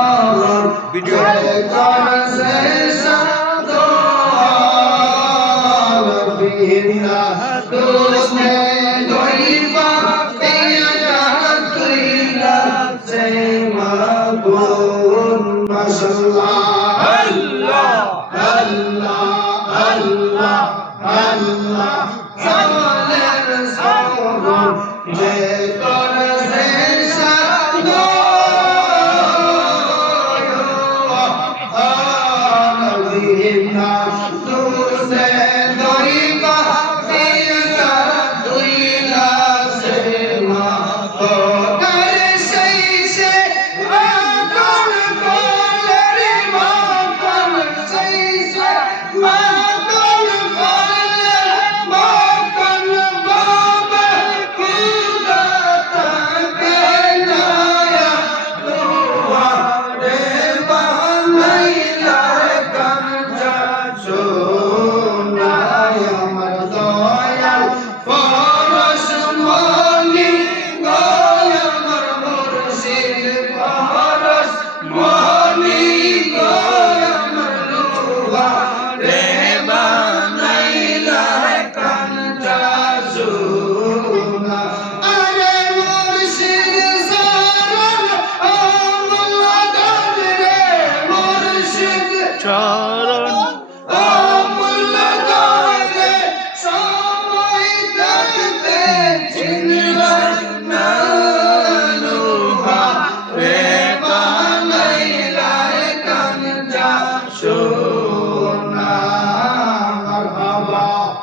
ağlar Biliyorum.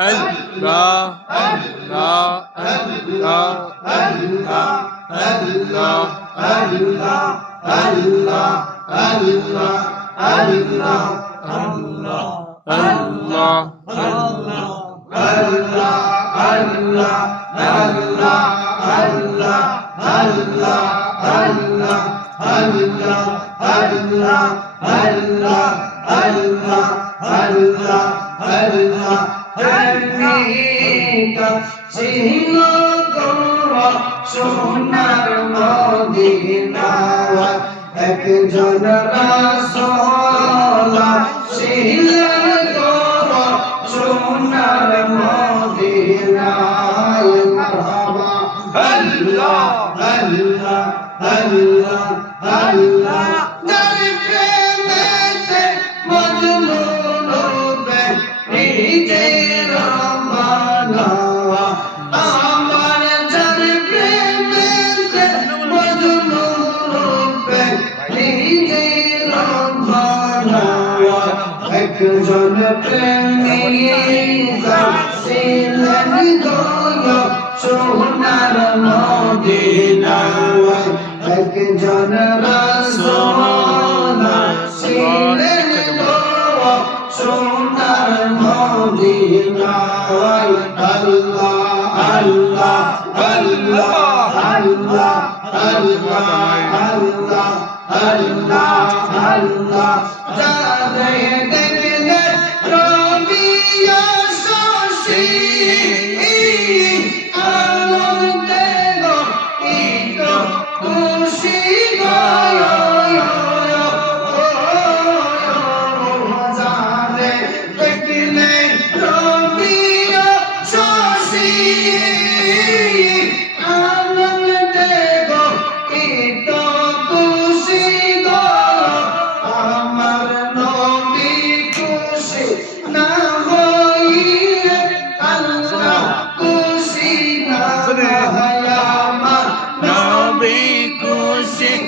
الله Medina চিহ্ন তোরা সোনার মদিনা। একজন রাসূল ছিল তোরা সোনার মদিনা। মারহাবা আল্লাহ আল্লাহ আল্লাহ। একজন প্রেমিকা ছিলেন দোলো সোনার মদিনা। একজন রসোলা ছিলেন দোলো সোনার মদিনা। আল্লাহ আল্লাহ আল্লাহ আল্লাহ আল্লাহ Allah, Allah, Allah, Hare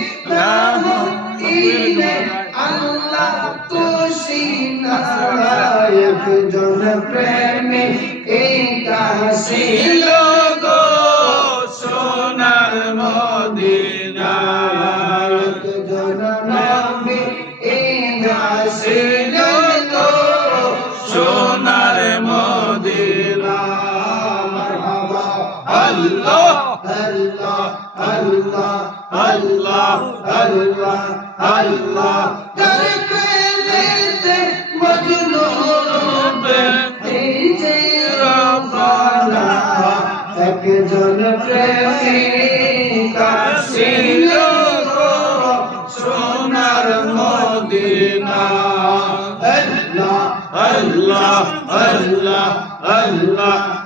ইলাহ ইলে আল্লাহ তুষি নারায়ক জন প্রেমে এইটা হাসিল গো সোনার মদিনা জন নামে এই হাসিল আল্লাহ আল্লাহ আল্লাহ আল্লাহ আল্লাহ আল্লাহ তার প্রেমেতে মজনু এই যে রব্বানা একজন প্রেমিকা ছিল গো সোনার মদিনা আল্লাহ আল্লাহ আল্লাহ আল্লাহ